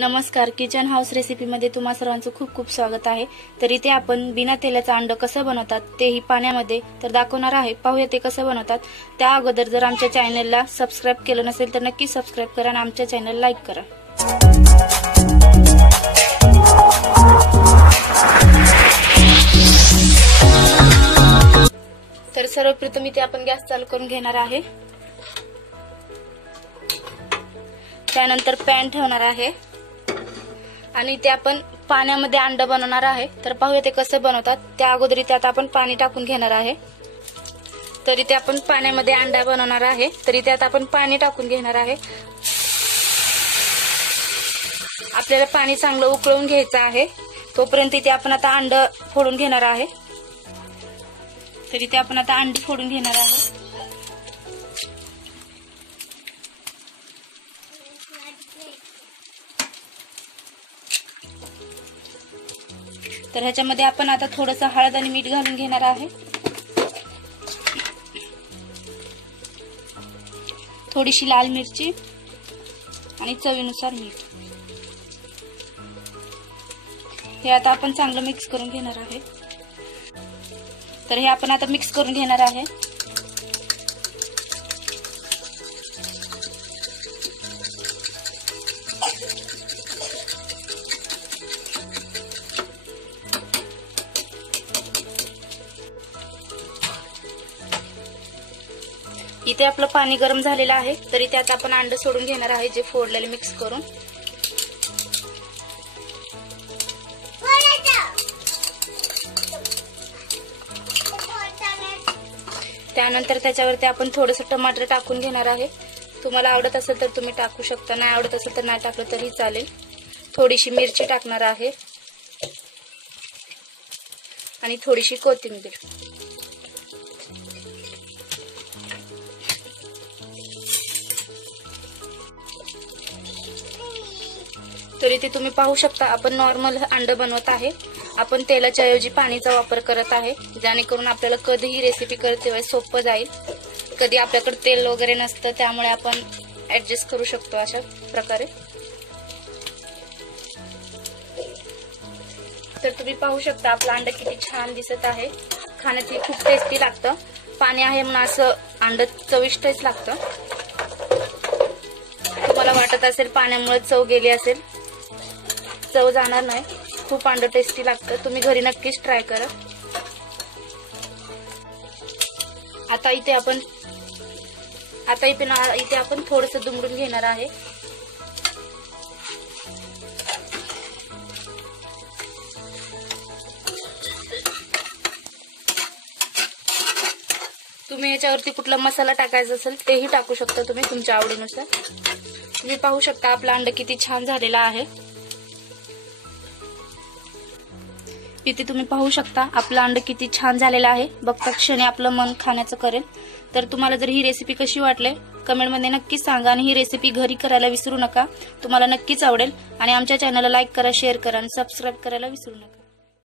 नमस्कार, kitchen house रेसिपीमध्ये तुम्हा सर्वांचं खूप खूप स्वागत आहे। तर इथे आपण बिना तेलाचं अंड कसं बनवतात तेही पाण्यामध्ये तर दाखवणार आहे। पाहूया ते कसं बनवतात। त्या अगोदर जर आमच्या चॅनलला सबस्क्राइब केलं नसेल तर नक्की सबस्क्राइब करा आणि आमच्या चॅनलला लाईक करा। तर सर्वप्रथम इथे आपण गॅस चालू करून घेणार आहे। त्यानंतर पॅन ठेवणार आहे आणि ते आपण पाण्यामध्ये अंड बनवणार आहे। तर पाहूया ते कसं बनवतात। त्या अगोदर त्यात आपण पाणी टाकून घेणार आहे। तरी ते आपण पाण्यामध्ये अंडा बनवणार आहे। तरी त्यात आपण पाणी टाकून घेणार आहे। आपल्याला पाणी चांगलं उकळून घ्यायचं आहे। तोपर्यंत इथे आपण आता अंड फोडून घेणार आहे। तरी ते आपण आता अंडी फोडून घेणार आहे। तर ह्याच्यामध्ये आपण आता थोडंसं हळद आणि मीठ घालून घेणार आहे। थोडीशी लाल मिरची आणि चवीनुसार मीठ हे आता आपण चांगलं मिक्स करून घेणार आहे। तर हे आपण आता मिक्स करून घेणार आहे। इथे आपलं पाणी गरम झालेलं आहे। तरी त्यात आपण अंड सोडून घेणार आहे जे फोडलेले मिक्स करून। त्यानंतर त्याच्यावरती आपण थोडंसं टमाटर टाकून घेणार आहे। तुम्हाला आवडत असेल तर तुम्ही टाकू शकता, नाही आवडत असेल तर नाही टाकलं तरी चालेल। थोडीशी मिरची टाकणार आहे आणि थोडीशी कोथिंबीर। तरी ते तुम्ही पाहू शकता आपण नॉर्मल अंड बनवत आहे। आपण तेलाच्या ऐवजी पाणीचा वापर करत आहे, जेणेकरून आपल्याला कधीही रेसिपी करते वेळेस सोपं जाईल। कधी आपल्याकडे तेल वगैरे नसतं त्यामुळे आपण ऍडजस्ट करू शकतो अशा प्रकारे। तर तुम्ही पाहू शकता आपलं अंड किती छान दिसत आहे। खाण्याची खूप टेस्टी लागतं। पाणी आहे म्हणून असं अंड चविष्टच लागतं। तुम्हाला वाटत असेल पाण्यामुळे चव गेली असेल, चव जाणार नाही। खूप अंड टेस्टी लागतं, तुम्ही घरी नक्कीच ट्राय करा। आता इथे आपण थोडंसं दुमडून घेणार आहे। तुम्ही याच्यावरती कुठला मसाला टाकायचा असेल तेही टाकू शकता तुम्ही तुमच्या आवडीनुसार। तुम्ही पाहू शकता आपला अंड किती छान झालेला आहे। इथे तुम्ही पाहू शकता आपलं अंड किती छान झालेलं आहे। बघता क्षणी आपलं मन खाण्याचं करेल। तर तुम्हाला जर ही रेसिपी कशी वाटली कमेंटमध्ये नक्की सांगा आणि ही रेसिपी घरी करायला विसरू नका, तुम्हाला नक्कीच आवडेल। आणि आमच्या चॅनलला लाईक करा, शेअर करा आणि सबस्क्राईब करायला विसरू नका।